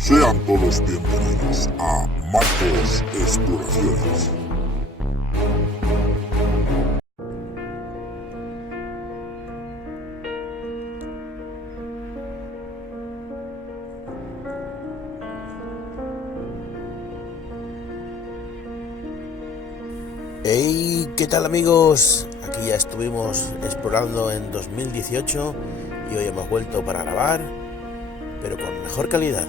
Sean todos bienvenidos a Marcos Exploraciones. Hey, ¿qué tal amigos? Aquí ya estuvimos explorando en 2018 y hoy hemos vuelto para grabar, pero con mejor calidad.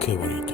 Qué bonito.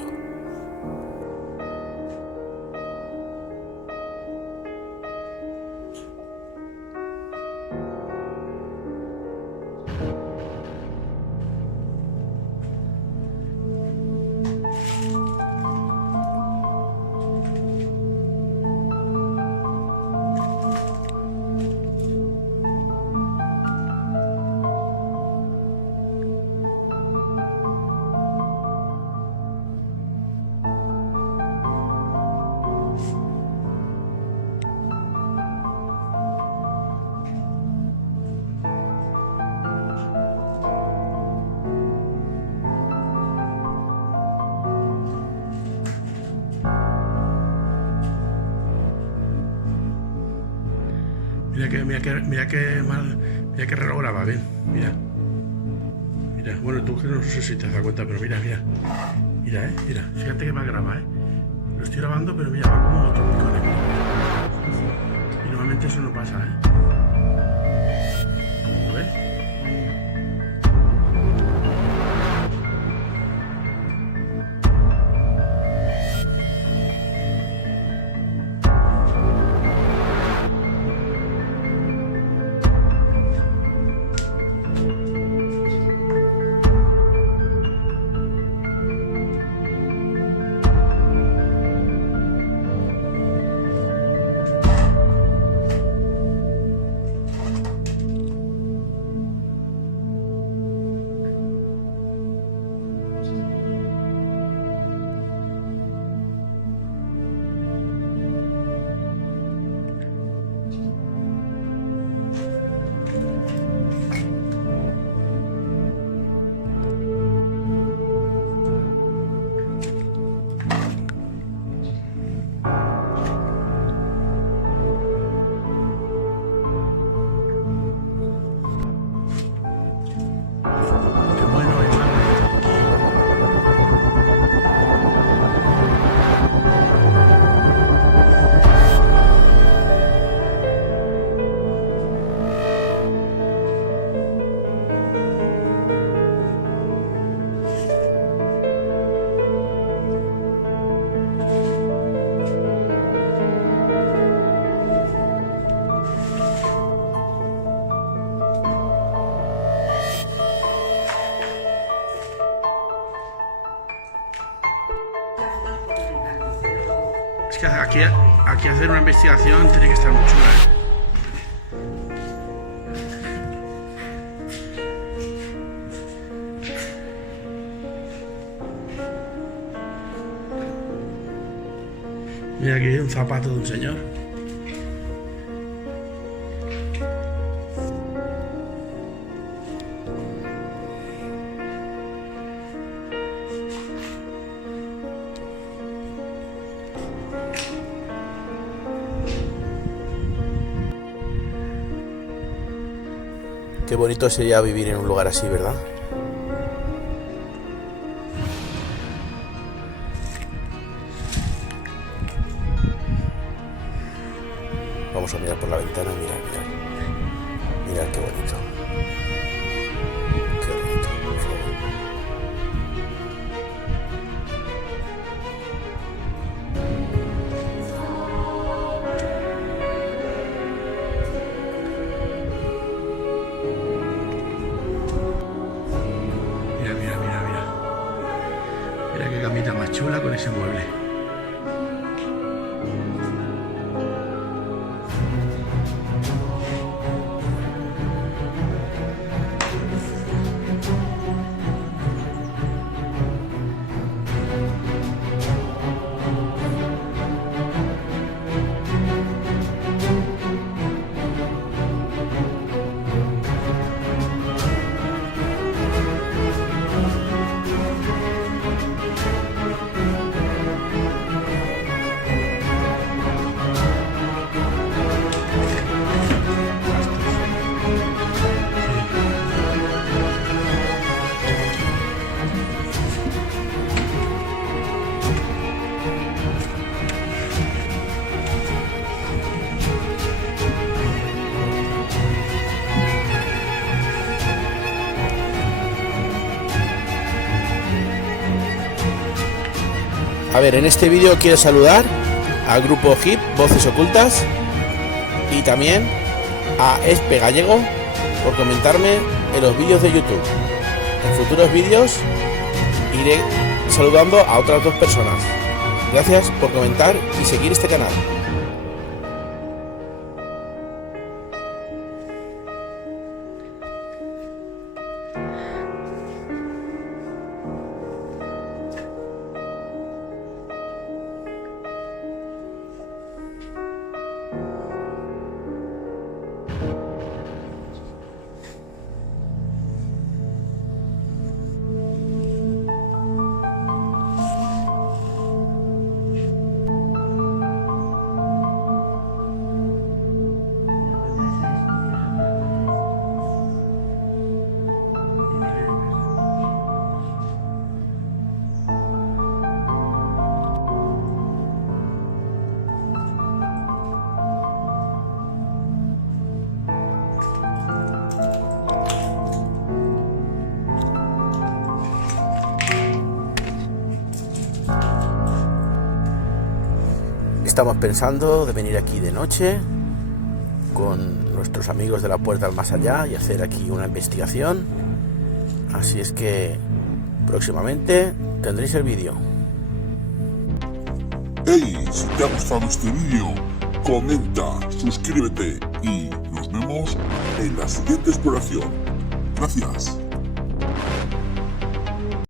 Mira que reloj graba, ven, mira, bueno, tú no sé si te has dado cuenta, pero mira, fíjate que va a grabar, lo estoy grabando, pero mira, va como automático, y normalmente eso no pasa, ¿lo ves? que aquí hacer una investigación tiene que estar muy chula, ¿eh? Mira, aquí hay un zapato de un señor. Qué bonito sería vivir en un lugar así, ¿verdad? Vamos a mirar por la ventana, mirar. Mirad qué bonito. Qué bonito, por favor. Mira qué camita más chula con ese mueble. A ver, en este vídeo quiero saludar al grupo HIP Voces Ocultas y también a Espe Gallego por comentarme en los vídeos de YouTube. En futuros vídeos iré saludando a otras dos personas. Gracias por comentar y seguir este canal. Estamos pensando de venir aquí de noche con nuestros amigos de la Puerta al Más Allá y hacer aquí una investigación. Así es que próximamente tendréis el vídeo. Hey, si te ha gustado este vídeo, comenta, suscríbete y nos vemos en la siguiente exploración. Gracias.